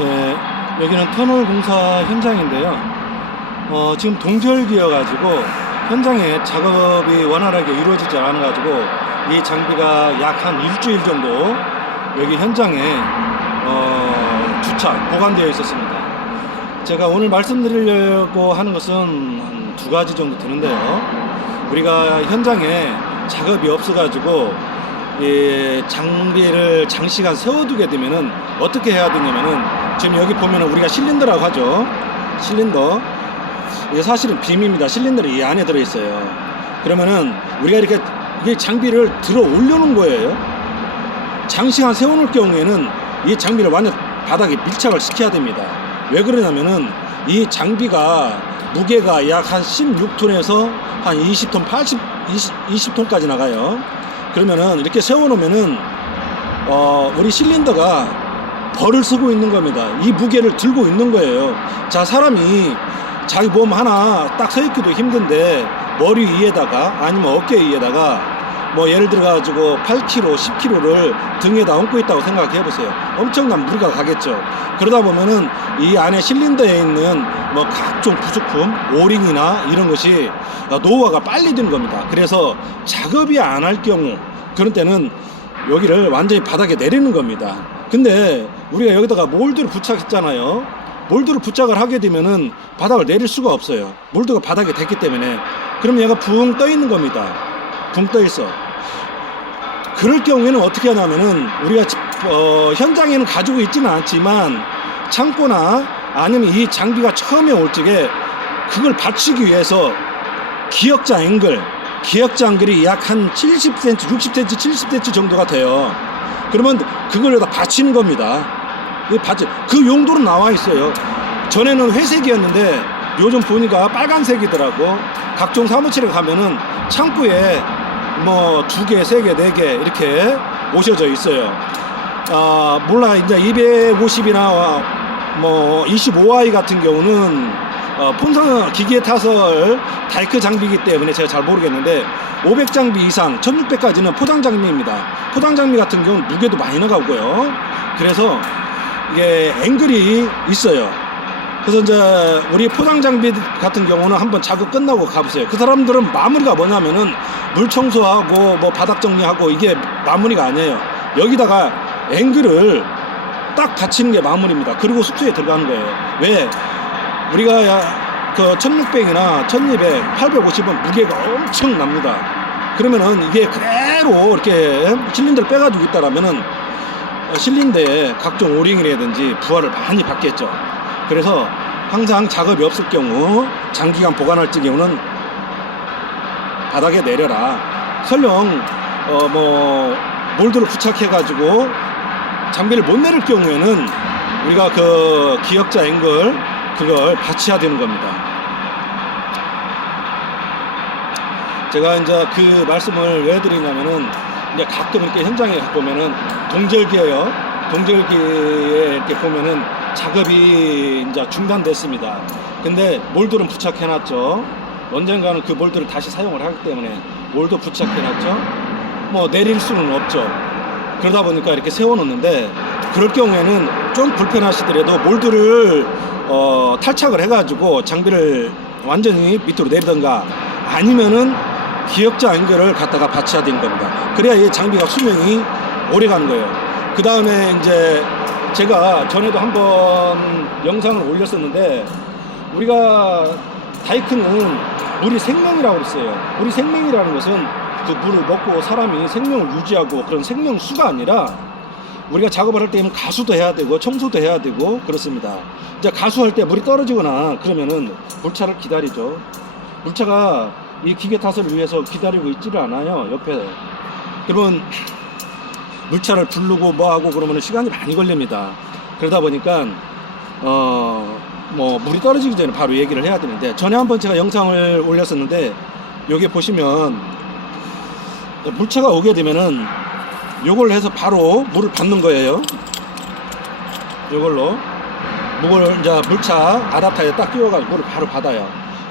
예, 여기는 터널 공사 현장인데요. 지금 동절기여가지고 현장에 작업이 원활하게 이루어지지 않아가지고 이 장비가 약 한 일주일 정도 여기 현장에 주차, 보관되어 있었습니다. 제가 오늘 말씀드리려고 하는 것은 한 두 가지 정도 되는데요. 우리가 현장에 작업이 없어가지고 장비를 장시간 세워두게 되면은 어떻게 해야 되냐면은 지금 여기 보면은 우리가 실린더라고 하죠. 실린더. 이게 사실은 빔입니다. 실린더가 이 안에 들어있어요. 그러면은 우리가 이렇게 이 장비를 들어 올려놓은 거예요. 장시간 세워놓을 경우에는 이 장비를 완전 바닥에 밀착을 시켜야 됩니다. 왜 그러냐면은 이 장비가 무게가 약 한 16톤에서 한 20톤, 20톤까지 나가요. 그러면은 이렇게 세워놓으면은 우리 실린더가 벌을 쓰고 있는 겁니다. 이 무게를 들고 있는 거예요. 자, 사람이 자기 몸 하나 딱 서 있기도 힘든데 머리 위에다가 아니면 어깨 위에다가 뭐 예를 들어 가지고 8kg, 10kg를 등에다 얹고 있다고 생각해 보세요. 엄청난 무리가 가겠죠. 그러다 보면은 이 안에 실린더에 있는 뭐 각종 부속품, 오링이나 이런 것이 노후화가 빨리 되는 겁니다. 그래서 작업이 안 할 경우 그런 때는 여기를 완전히 바닥에 내리는 겁니다. 근데 우리가 여기다가 몰드를 부착했잖아요. 몰드를 부착을 하게 되면은 바닥을 내릴 수가 없어요. 몰드가 바닥에 댔기 때문에. 그럼 얘가 붕 떠 있는 겁니다. 붕 떠 있어. 그럴 경우에는 어떻게 하냐면은 우리가 현장에는 가지고 있지는 않지만 창고나 아니면 이 장비가 처음에 올 적에 그걸 받치기 위해서 기역자 앵글, 기역자 앵글이 약 한 70cm, 60cm, 70cm 정도가 돼요. 그러면 그걸 여기다 받치는 겁니다. 그 용도로 나와 있어요. 전에는 회색이었는데 요즘 보니까 빨간색이더라고. 각종 사무실에 가면은 창고에 뭐 2개, 3개, 4개 이렇게 오셔져 있어요. 몰라, 이제 250이나 뭐 25i 같은 경우는 폰선 기계 타설 다이크 장비이기 때문에 제가 잘 모르겠는데 500장비 이상 1600까지는 포장 장비입니다. 포장 장비 같은 경우는 무게도 많이 나가고요. 그래서 이게 앵글이 있어요. 그래서 이제 우리 포장 장비 같은 경우는 한번 작업 끝나고 가보세요. 그 사람들은 마무리가 뭐냐면은 물 청소하고 뭐 바닥 정리하고 이게 마무리가 아니에요. 여기다가 앵글을 딱 받치는 게 마무리입니다. 그리고 숙소에 들어가는 거예요. 왜? 우리가 그 1600이나 1200, 850은 무게가 엄청 납니다. 그러면은 이게 그대로 이렇게 실린더를 빼가지고 있다라면은 실린더에 각종 오링이라든지 부하를 많이 받겠죠. 그래서 항상 작업이 없을 경우 장기간 보관할 경우는 바닥에 내려라. 설령 뭐 몰드를 부착해 가지고 장비를 못 내릴 경우에는 우리가 그 기역자 앵글 그걸 받쳐야 되는 겁니다. 제가 이제 그 말씀을 왜 드리냐면은 이제 가끔 이렇게 현장에 보면은 동절기예요. 동절기에 이렇게 보면은 작업이 이제 중단됐습니다. 근데 몰드는 부착해놨죠. 언젠가는 그 몰드를 다시 사용을 하기 때문에 몰드 부착해놨죠. 뭐 내릴 수는 없죠. 그러다 보니까 이렇게 세워놓는데 그럴 경우에는 좀 불편하시더라도 몰드를 탈착을 해가지고 장비를 완전히 밑으로 내리던가 아니면은 기역자 앵글을 갖다가 받쳐야 되는 겁니다. 그래야 이 장비가 수명이 오래 가는 거예요. 그 다음에 이제 제가 전에도 한번 영상을 올렸었는데 우리가 다이크는 물이 생명이라고 그랬어요. 물이 생명이라는 것은 그 물을 먹고 사람이 생명을 유지하고 그런 생명수가 아니라 우리가 작업을 할 때는 가수도 해야 되고 청소도 해야 되고 그렇습니다. 이제 가수할 때 물이 떨어지거나 그러면은 물차를 기다리죠. 물차가 이 기계 탓을 위해서 기다리고 있지를 않아요. 옆에. 그러면 물차를 부르고 뭐하고 그러면 시간이 많이 걸립니다. 그러다 보니까 뭐 물이 떨어지기 전에 바로 얘기를 해야 되는데 전에 한번 제가 영상을 올렸었는데 여기 보시면 물차가 오게 되면은 요걸 해서 바로 물을 받는 거예요. 요걸로 물을 이제 물차 아답터에 딱 끼워가지고 물을 바로 받아요.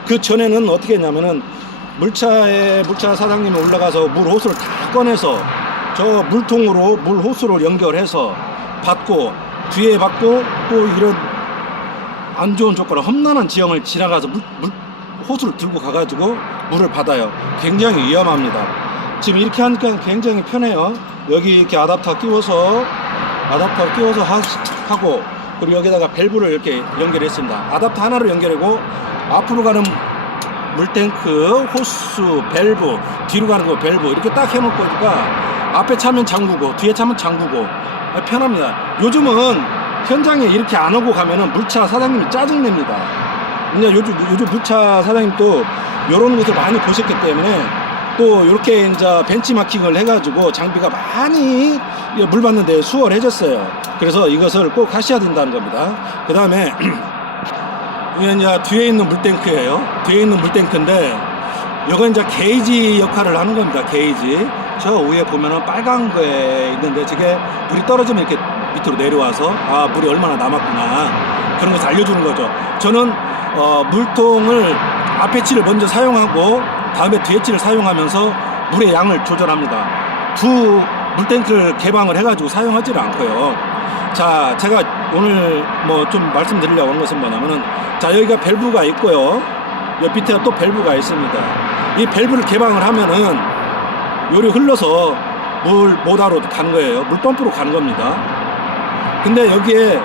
그 전에는 어떻게 했냐면은 물차 사장님이 올라가서 물 호스를 다 꺼내서 저 물통으로 물 호스를 연결해서 받고 뒤에 받고 또 이런 안 좋은 조건, 험난한 지형을 지나가서 호수를 들고 가가지고 물을 받아요. 굉장히 위험합니다. 지금 이렇게 하니까 굉장히 편해요. 여기 이렇게 아답터 끼워서 하고, 그리고 여기다가 밸브를 이렇게 연결했습니다. 아답터 하나로 연결하고 앞으로 가는 물탱크, 호스, 밸브, 뒤로 가는 거 밸브 이렇게 딱 해놓고 니까 앞에 차면 잠그고 뒤에 차면 잠그고 편합니다. 요즘은 현장에 이렇게 안 오고 가면은 물차 사장님이 짜증냅니다. 그냥 요즘 물차 사장님도 요런 것을 많이 보셨기 때문에 또 이렇게 이제 벤치마킹을 해가지고 장비가 많이 물 받는데 수월해졌어요. 그래서 이것을 꼭 하셔야 된다는 겁니다. 그 다음에 이게 이제 뒤에 있는 물탱크예요. 뒤에 있는 물탱크인데 이건 이제 게이지 역할을 하는 겁니다. 게이지. 저 위에 보면은 빨간 거에 있는데 저게 물이 떨어지면 이렇게 밑으로 내려와서 아 물이 얼마나 남았구나 그런 것을 알려주는 거죠. 저는 물통을 앞에 치를 먼저 사용하고 다음에 뒤에 치를 사용하면서 물의 양을 조절합니다. 두 물탱크를 개방을 해가지고 사용하지는 않고요. 자, 제가 오늘 뭐 좀 말씀드리려고 한 것은 뭐냐면은 자 여기가 밸브가 있고요. 여기 밑에 또 밸브가 있습니다. 이 밸브를 개방을 하면은 요리 흘러서 물 모다로 가는 거예요. 물펌프로 가는 겁니다. 근데 여기에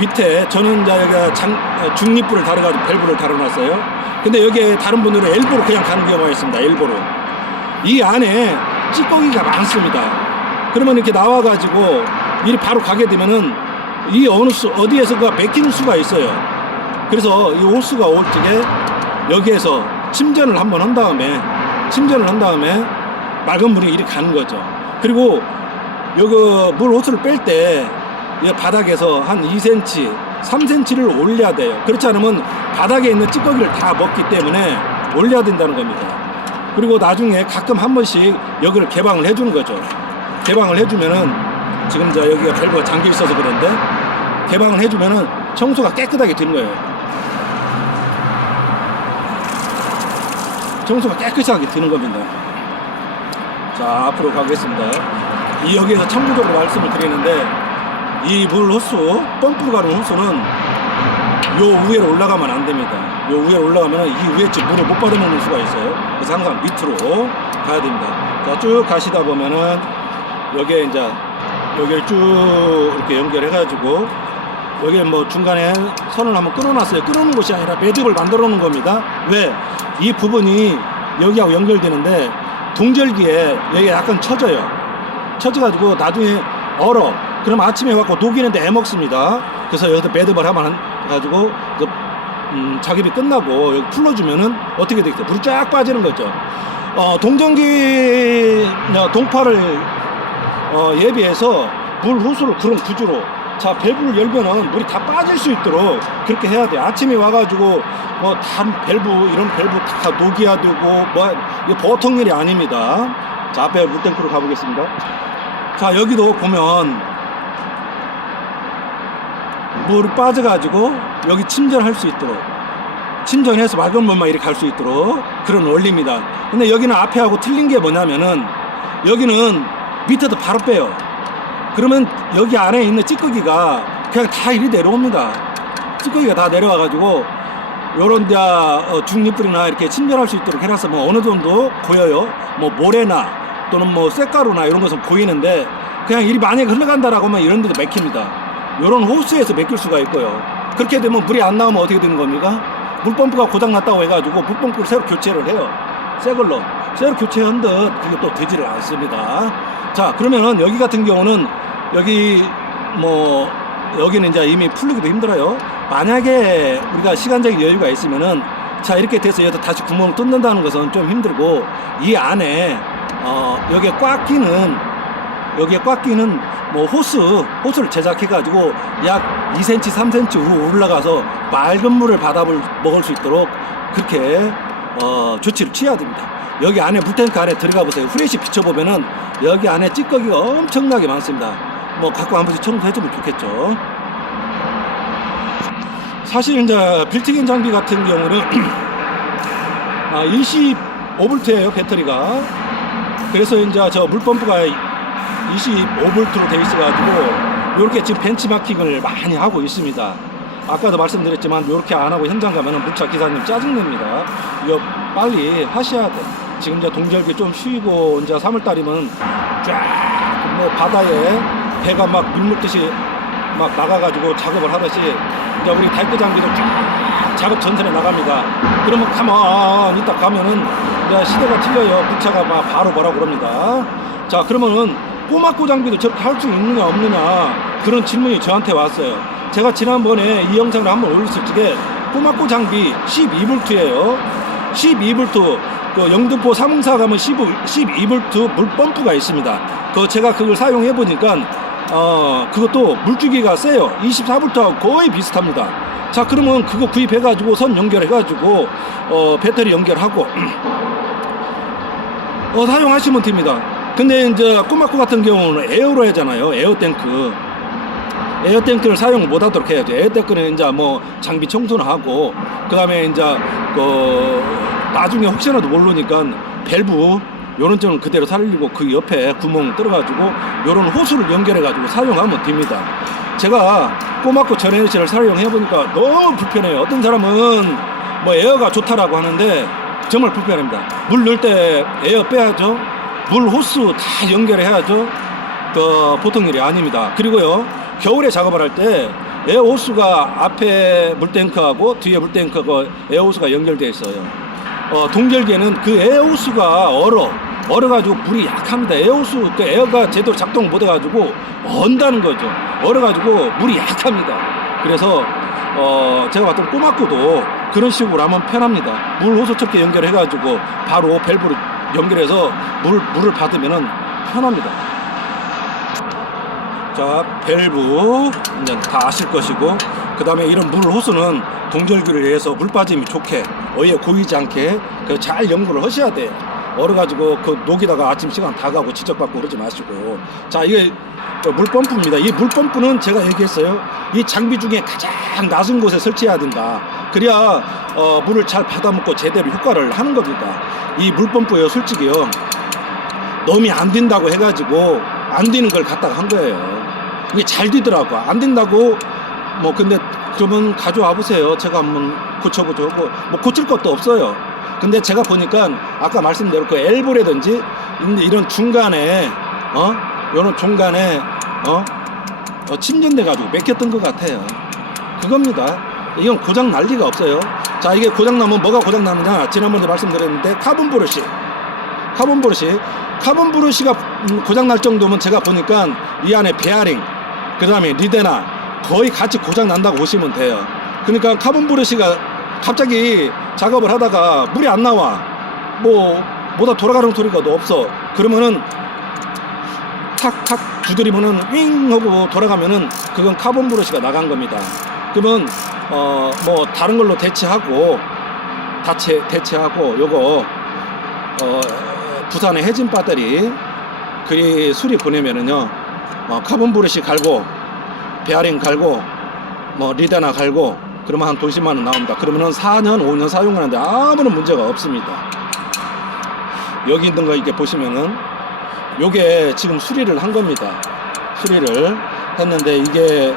밑에 저는 이제 여기가 중립부를 달아가지고 밸브를 달아놨어요. 근데 여기에 다른 분들은 엘보로 그냥 가는 경우가 있습니다. 엘보로. 이 안에 찌꺼기가 많습니다. 그러면 이렇게 나와가지고 일이 바로 가게 되면은 이 어디에서가 맥히는 수가 있어요. 그래서 이 호스가 올 적에 여기에서 침전을 한번 한 다음에 맑은 물이 이리 가는 거죠. 그리고 여기 물 호스를 뺄 때 이 바닥에서 한 2cm, 3cm를 올려야 돼요. 그렇지 않으면 바닥에 있는 찌꺼기를 다 먹기 때문에 올려야 된다는 겁니다. 그리고 나중에 가끔 한 번씩 여기를 개방을 해주는 거죠. 개방을 해주면은 지금 이제 여기가 밸브가 잠겨 있어서 그런데 개방을 해주면은 청소가 깨끗하게 되는 거예요. 청소가 깨끗하게 되는 겁니다. 자, 앞으로 가겠습니다. 여기에서 참고적으로 말씀을 드리는데 이 물 호수, 펌프로 가는 호수는 요 위로 올라가면 안 됩니다. 요 위에 올라가면 이 위에 쪽 물을 못 받아먹는 수가 있어요. 그래서 항상 밑으로 가야 됩니다. 자, 쭉 가시다 보면은 여기에 이제 여기를 쭉 이렇게 연결해가지고 여기에 뭐 중간에 선을 한번 끊어놨어요. 끊어놓은 것이 아니라 매듭을 만들어 놓은 겁니다. 왜? 이 부분이 여기하고 연결되는데 동절기에 여기가 약간 처져요. 처져가지고 나중에 얼어. 그럼 아침에 와서 녹이는데 애먹습니다. 그래서 여기서 매듭을 한번 해가지고 작업이 끝나고 여기 풀어주면은 어떻게 되겠어요? 물이 쫙 빠지는 거죠. 동전기 동파를 예비해서 물 호수를 그런 구조로 자 밸브를 열면은 물이 다 빠질 수 있도록 그렇게 해야 돼요. 아침에 와가지고 뭐 단 밸브 이런 밸브 다 녹여야 되고 뭐 이거 보통 일이 아닙니다. 자 앞에 물탱크로 가보겠습니다. 자 여기도 보면 물이 빠져가지고 여기 침전할 수 있도록 침전해서 맑은 물만 이렇게 갈 수 있도록 그런 원리입니다. 근데 여기는 앞에 하고 틀린 게 뭐냐면은 여기는 밑에도 바로 빼요. 그러면 여기 안에 있는 찌꺼기가 그냥 다 이리 내려옵니다. 찌꺼기가 다 내려와가지고 요런 데 중립불이나 이렇게 침전할 수 있도록 해놔서 뭐 어느 정도 보여요. 뭐 모래나 또는 뭐 쇳가루나 이런 것은 보이는데 그냥 일이 만약에 흘러간다라고 하면 이런 데도 맥힙니다. 요런 호수에서 맥힐 수가 있고요. 그렇게 되면 물이 안 나오면 어떻게 되는 겁니까? 물펌프가 고장났다고 해가지고 물펌프를 새로 교체를 해요. 새 걸로. 새로 교체한 듯 그게 또 되지를 않습니다. 자 그러면은 여기 같은 경우는 여기는 이제 이미 풀리기도 힘들어요. 만약에 우리가 시간적인 여유가 있으면은 자 이렇게 돼서 여기다 다시 구멍을 뚫는다는 것은 좀 힘들고 이 안에 여기에 꽉 끼는 뭐 호스를 제작해가지고 약 2cm, 3cm 위로 올라가서 맑은 물을 받아 먹을 수 있도록 그렇게 조치를 취해야 됩니다. 여기 안에 물탱크 안에 들어가 보세요. 후레쉬 비춰보면은 여기 안에 찌꺼기가 엄청나게 많습니다. 뭐 갖고 한 번씩 청소해주면 좋겠죠. 사실 이제 빌트인 장비 같은 경우는 25V예요 배터리가. 그래서 이제 저 물펌프가 25V로 돼 있어가지고 이렇게 지금 벤치마킹을 많이 하고 있습니다. 아까도 말씀드렸지만 이렇게 안 하고 현장 가면은 물차 기사님 짜증냅니다. 이거 빨리 하셔야 돼. 지금 이제 동절기 좀 쉬고 이제 3월달이면 쫙 뭐 바다에 배가 막 물묻듯이 막 나가가지고 작업을 하듯이 이제 우리 다이크 장비도 쫙 작업 전선에 나갑니다. 그러면 가만히 있다 가면은 이제 시대가 틀려요. 물차가 막 바로 뭐라고 그럽니다. 자, 그러면은 꼬막고 장비도 저렇게 할 수 있느냐 없느냐 그런 질문이 저한테 왔어요. 제가 지난번에 이 영상을 한번 올렸을 적에 꼬막고 장비 12V 예요 12V 그 영등포 304 가면 12V 물 펌프가 있습니다. 제가 그걸 사용해 보니까 그것도 물주기가 세요. 24V하고 거의 비슷합니다. 자, 그러면 그거 구입해 가지고 선 연결해 가지고 배터리 연결하고 사용하시면 됩니다. 근데 이제 꼬막고 같은 경우는 에어로 하잖아요. 에어탱크를 사용 못 하도록 해야죠. 에어탱크는 이제 뭐 장비 청소는 하고, 그 다음에 이제 나중에 혹시라도 모르니까 밸브 요런 점은 그대로 살리고 그 옆에 구멍 뚫어가지고 요런 호스를 연결해가지고 사용하면 됩니다. 제가 꼬막고 전해질을 사용해보니까 너무 불편해요. 어떤 사람은 뭐 에어가 좋다라고 하는데 정말 불편합니다. 물 넣을 때 에어 빼야죠. 물 호스 다 연결해야죠. 보통 일이 아닙니다. 그리고요, 겨울에 작업을 할 때 에어 호스가 앞에 물탱크하고 뒤에 물탱크하고 에어 호스가 연결되어 있어요. 동절기에는 그 에어 호스가 얼어가지고 물이 약합니다. 에어 호스, 그 에어가 제대로 작동 못 해가지고 언다는 거죠. 얼어가지고 물이 약합니다. 그래서 제가 봤던 꼬막고도 그런 식으로 하면 편합니다. 물 호스 척게 연결해가지고 바로 밸브를 연결해서 물을 받으면은 편합니다. 자, 밸브 이제 다 아실 것이고, 그 다음에 이런 물 호스는 동절기를 위해서 물 빠짐이 좋게 어디에 고이지 않게 잘 연구를 하셔야 돼요. 얼어가지고 그 녹이다가 아침 시간 다 가고 지적받고 그러지 마시고. 자, 이게 물펌프입니다. 이 물펌프는 제가 얘기했어요. 이 장비 중에 가장 낮은 곳에 설치해야 된다. 그래야 물을 잘 받아먹고 제대로 효과를 하는 겁니다. 이 물펌프요, 솔직히요, 놈이 안 된다고 해가지고 안 되는 걸 갖다가 한 거예요. 이게 잘 되더라고. 안 된다고 근데 그러면 가져와 보세요. 제가 한번 고쳐보자고. 고칠 것도 없어요. 근데 제가 보니까 아까 말씀대로 그 엘보라든지 이런 중간에 요런 중간에 침전돼 가지고 맥혔던 것 같아요. 그겁니다. 이건 고장 날 리가 없어요. 자, 이게 고장 나면 뭐가 고장 나느냐? 지난번에 말씀드렸는데 카본 브러시가 고장 날 정도면 제가 보니까 이 안에 베어링, 그 다음에 리데나 거의 같이 고장 난다고 보시면 돼요. 그러니까 카본 브러시가 갑자기 작업을 하다가 물이 안 나와, 뭐다 돌아가는 소리가 없어. 그러면은 탁탁 두드리면은 윙 하고 돌아가면은 그건 카본 브러시가 나간 겁니다. 그러면 다른 걸로 대체하고 요거 부산의 해진 배터리 그리 수리 보내면은요, 카본 브러시 갈고 베어링 갈고 리데나 갈고 그러면 한 돈 10만 원 나옵니다. 그러면은 4년 5년 사용하는데 아무런 문제가 없습니다. 여기 있는 거 이렇게 보시면은 요게 지금 수리를 한 겁니다. 수리를 했는데 이게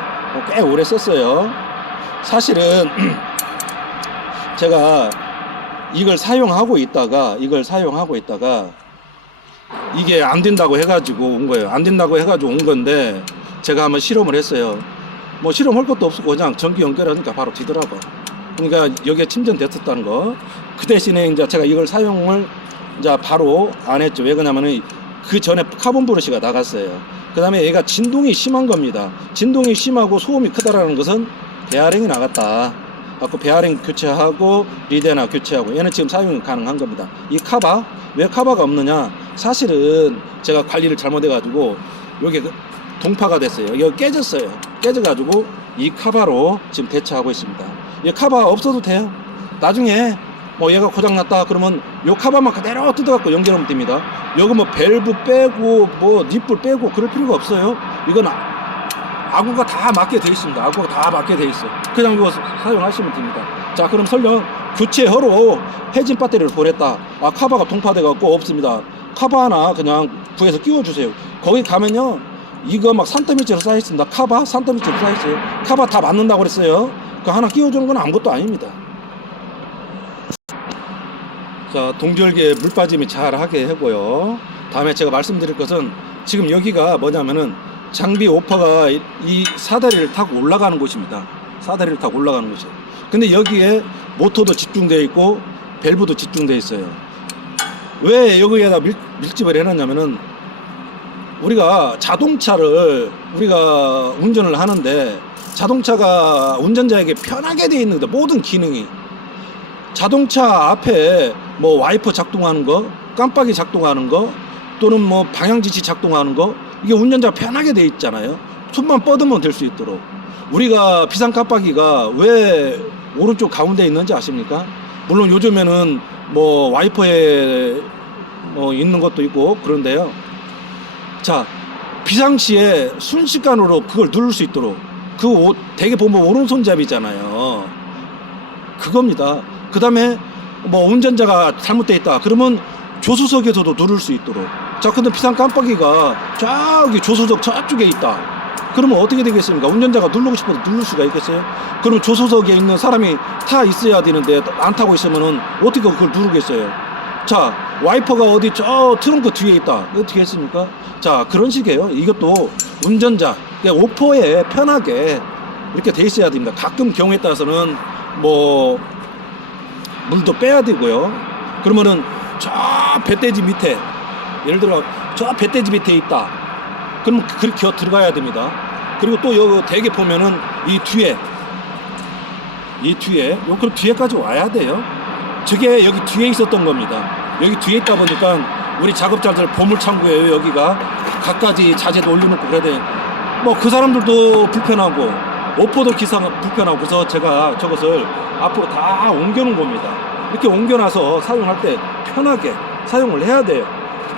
꽤 오래 썼어요. 사실은 제가 이걸 사용하고 있다가 이게 안 된다고 해가지고 온 거예요. 안 된다고 해가지고 온 건데 제가 한번 실험을 했어요. 실험할 것도 없고 그냥 전기 연결하니까 바로 되더라고요. 그러니까 여기에 침전됐었다는 거. 그 대신에 이제 제가 이걸 사용을 이제 바로 안 했죠. 왜 그러냐면은 그 전에 카본 브러시가 나갔어요. 그 다음에 얘가 진동이 심한 겁니다. 진동이 심하고 소음이 크다라는 것은 베어링이 나갔다. 갖고 베어링 교체하고 리데나 교체하고 얘는 지금 사용이 가능한 겁니다. 이 카바, 왜 카바가 없느냐? 사실은 제가 관리를 잘못해가지고 여기 동파가 됐어요. 여기 깨졌어요. 깨져가지고 이 카바로 지금 대체하고 있습니다. 이 카바 없어도 돼요. 나중에 얘가 고장났다 그러면 요 카바만 그대로 뜯어갖고 연결하면 됩니다. 여기 밸브 빼고 닛불 빼고 그럴 필요가 없어요. 이건 아구가 다 맞게 돼 있습니다. 아구가 다 맞게 돼 있어요. 그냥 이거 사용하시면 됩니다. 자, 그럼 설령 교체허로 해진 배터리를 보냈다. 카바가 동파돼 갖고 없습니다. 카바 하나 그냥 구해서 끼워 주세요. 거기 가면요, 이거 막 산더미처럼 쌓여있습니다. 카바 산더미처럼 쌓여있어요. 카바 다 맞는다고 그랬어요. 그 하나 끼워주는 건 아무것도 아닙니다. 자, 동절기에 물 빠짐이 잘 하게 하고요. 다음에 제가 말씀드릴 것은 지금 여기가 뭐냐면은 장비 오퍼가 이 사다리를 타고 올라가는 곳입니다. 사다리를 타고 올라가는 곳이에요. 근데 여기에 모터도 집중되어 있고 밸브도 집중되어 있어요. 왜 여기에다 밀집을 해놨냐면은 우리가 자동차를 우리가 운전을 하는데 자동차가 운전자에게 편하게 되어 있는 거다. 모든 기능이 자동차 앞에 뭐 와이퍼 작동하는 거, 깜빡이 작동하는 거, 또는 뭐 방향지시 작동하는 거, 이게 운전자가 편하게 되어 있잖아요. 손만 뻗으면 될 수 있도록. 우리가 비상 깜빡이가 왜 오른쪽 가운데 있는지 아십니까? 물론 요즘에는 뭐 와이퍼에 뭐 있는 것도 있고 그런데요. 자, 비상시에 순식간으로 그걸 누를 수 있도록, 그 대개 보면 오른손잡이잖아요. 그겁니다. 그 다음에 뭐 운전자가 잘못되어 있다 그러면 조수석에서도 누를 수 있도록. 자, 근데 비상 깜빡이가 저기 조수석 저쪽에 있다 그러면 어떻게 되겠습니까? 운전자가 누르고 싶어도 누를 수가 있겠어요? 그럼 조수석에 있는 사람이 타 있어야 되는데 안 타고 있으면은 어떻게 그걸 누르겠어요? 자, 와이퍼가 어디 저 트렁크 뒤에 있다 어떻게 했습니까? 자, 그런 식이에요. 이것도 운전자 오퍼에 편하게 이렇게 돼 있어야 됩니다. 가끔 경우에 따라서는 뭐 물도 빼야 되고요. 그러면은 저 배대지 밑에, 예를 들어 저 배대지 밑에 있다 그러면 그렇게 들어가야 됩니다. 그리고 또 여기 대개 보면은 이 뒤에 요 그 뒤에까지 와야 돼요. 저게 여기 뒤에 있었던 겁니다. 여기 뒤에 있다 보니까 우리 작업자들 보물창고예요. 여기가 갖가지 자재도 올려놓고 그래야 돼. 뭐 그 사람들도 불편하고 오퍼도 기사가 불편하고, 그래서 제가 저것을 앞으로 다 옮겨놓은 겁니다. 이렇게 옮겨놔서 사용할 때 편하게 사용을 해야 돼요.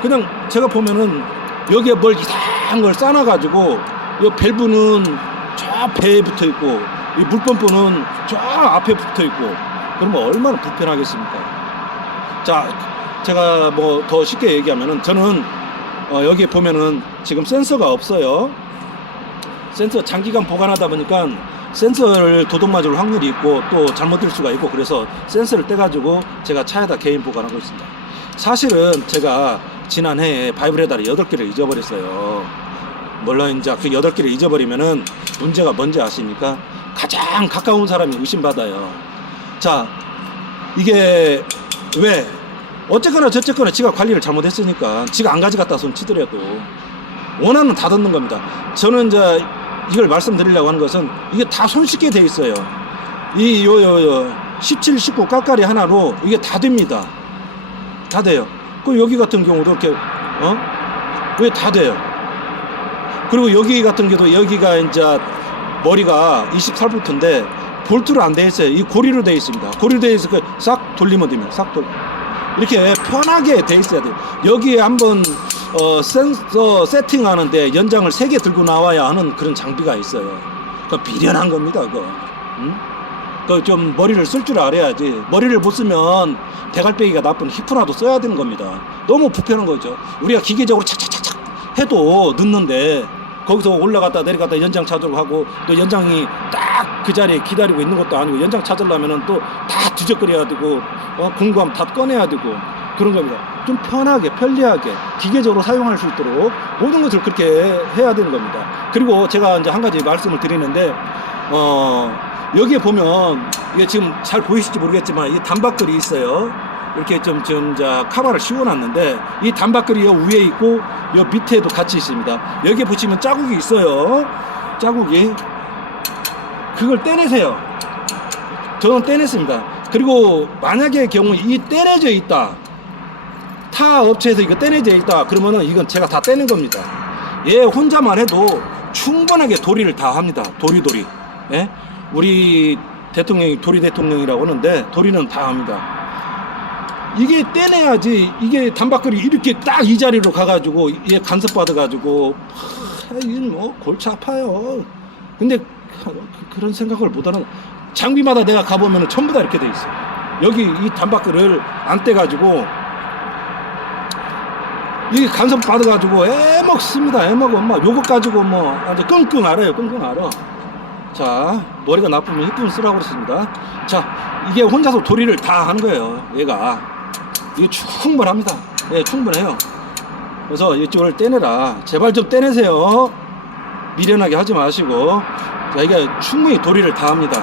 그냥 제가 보면은 여기에 뭘 이상한 걸 싸놔가지고 이 밸브는 저 배에 붙어 있고 이 물펌프는 저 앞에 붙어 있고 그러면 얼마나 불편하겠습니까? 자, 제가 뭐 더 쉽게 얘기하면은 저는 여기에 보면은 지금 센서가 없어요. 센서 장기간 보관하다 보니까 센서를 도둑맞을 확률이 있고 또 잘못될 수가 있고, 그래서 센서를 떼가지고 제가 차에다 개인 보관하고 있습니다. 사실은 제가 지난해에 바이브레다를 8개를 잊어버렸어요. 물론 이제 그 8개를 잊어버리면은 문제가 뭔지 아십니까? 가장 가까운 사람이 의심받아요. 자, 이게 왜? 어쨌거나 저쨌거나 지가 관리를 잘못했으니까 지가 안 가져갔다 손 치더라도 원하는 다 듣는 겁니다. 저는 이제 이걸 말씀드리려고 하는 것은 이게 다 손쉽게 돼 있어요. 이 17, 19 깔깔이 하나로 이게 다 됩니다. 다 돼요. 그 여기 같은 경우도 이렇게 왜 다 돼요. 그리고 여기 같은 경우도 여기가 이제 머리가 28볼트인데 볼트로 안 돼 있어요. 이 고리로 돼 있습니다. 고리로 돼 있어서 싹 돌리면 됩니다. 싹 돌. 이렇게 편하게 돼 있어야 돼요. 여기에 한번 센서 세팅하는데 연장을 3개 들고 나와야 하는 그런 장비가 있어요. 그 비련한 겁니다. 그거. 그 좀 머리를 쓸 줄 알아야지. 머리를 못 쓰면 대갈배기가 나쁜 히프라도 써야 되는 겁니다. 너무 불편한 거죠. 우리가 기계적으로 착착착착 해도 늦는데 거기서 올라갔다 내려갔다 연장 찾으려고 하고, 또 연장이 딱 그 자리에 기다리고 있는 것도 아니고 연장 찾으려면은 또 다 뒤적거려야 되고 공구하면 다 꺼내야 되고 그런 겁니다. 좀 편하게 편리하게 기계적으로 사용할 수 있도록 모든 것을 그렇게 해야 되는 겁니다. 그리고 제가 이제 한 가지 말씀을 드리는데 여기에 보면 이게 지금 잘 보이실지 모르겠지만 이 단박글이 있어요. 이렇게 좀 이제 카바를 씌워놨는데 이 단박글이 요 위에 있고 요 밑에도 같이 있습니다. 여기에 보시면 자국이 있어요. 자국이. 그걸 떼내세요. 저는 떼냈습니다. 그리고 만약의 경우 이 떼내져 있다, 타 업체에서 이거 떼내져 있다 그러면은 이건 제가 다 떼낸 겁니다. 얘 혼자만 해도 충분하게 도리를 다 합니다. 도리. 예? 우리 대통령이 도리 대통령이라고 하는데 도리는 다 합니다. 이게 떼내야지. 이게 단박글이 이렇게 딱 이 자리로 가가지고 얘 간섭 받아가지고 이건 뭐 골치 아파요. 근데 그런 생각을 못하는, 장비마다 내가 가보면 전부 다 이렇게 돼 있어요. 여기 이 단박글을 안 떼가지고 이 간섭 받아가지고 애먹습니다. 애먹어. 막 요거 가지고 뭐 아주 끙끙 앓아요. 끙끙 앓아. 자, 머리가 나쁘면 이쁜 쓰라고 그랬습니다. 자, 이게 혼자서 도리를 다 하는 거예요. 얘가. 이게 충분합니다. 예, 충분해요. 그래서 이쪽을 떼내라. 제발 좀 떼내세요. 미련하게 하지 마시고. 자, 이게 충분히 도리를 다 합니다.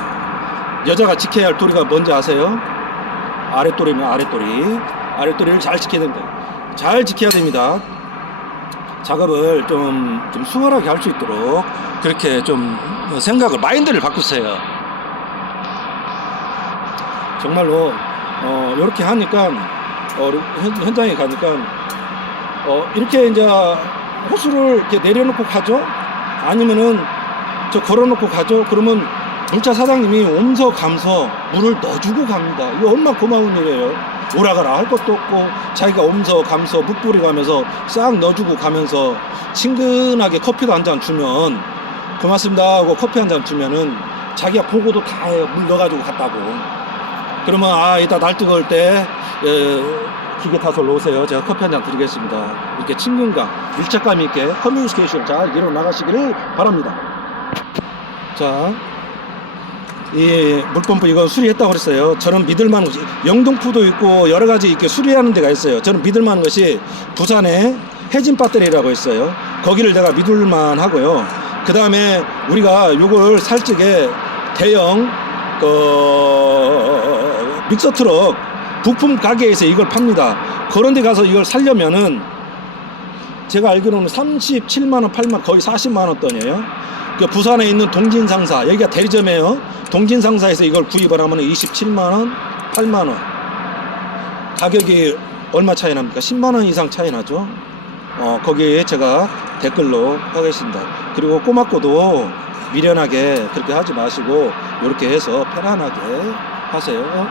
여자가 지켜야 할 도리가 뭔지 아세요? 아랫도리면 아랫도리. 아랫도리를 잘 지켜야 됩니다. 잘 지켜야 됩니다. 작업을 좀 수월하게 할 수 있도록 그렇게 좀 생각을, 마인드를 바꾸세요. 정말로 이렇게 하니까 현장에 가니까 이렇게 이제 호수를 이렇게 내려놓고 가죠. 아니면은 저 걸어놓고 가죠. 그러면 물차 사장님이 옴서 감서 물을 넣어주고 갑니다. 이거 얼마나 고마운 일이에요. 오라가라 할 것도 없고 자기가 옴서 감서 묵뿌리 가면서 싹 넣어주고 가면서 친근하게 커피도 한 잔 주면 고맙습니다 하고 커피 한 잔 주면은 자기가 보고도 다 해요. 물 넣어가지고 갔다고. 그러면 이따 날 뜨거울 때 기계 타서 오세요. 제가 커피 한 잔 드리겠습니다. 이렇게 친근감, 밀착감 있게 커뮤니케이션 잘 이뤄나가시기를 바랍니다. 자, 이 물펌프 이거 수리했다고 그랬어요. 저는 믿을만한 것이 영등포도 있고 여러 가지 이렇게 수리하는 데가 있어요. 저는 믿을만한 것이 부산에 해진 배터리라고 있어요. 거기를 내가 믿을만하고요. 그 다음에 우리가 요걸 살 적에 대형 믹서 트럭 부품 가게에서 이걸 팝니다. 그런 데 가서 이걸 살려면은 제가 알기로는 37만원, 8만원, 거의 40만원 돈이에요. 그 부산에 있는 동진상사, 여기가 대리점이에요. 동진상사에서 이걸 구입을 하면 27만원, 8만원. 가격이 얼마 차이 납니까? 10만원 이상 차이 나죠. 거기에 제가 댓글로 하겠습니다. 그리고 꼬막고도 미련하게 그렇게 하지 마시고 이렇게 해서 편안하게 하세요.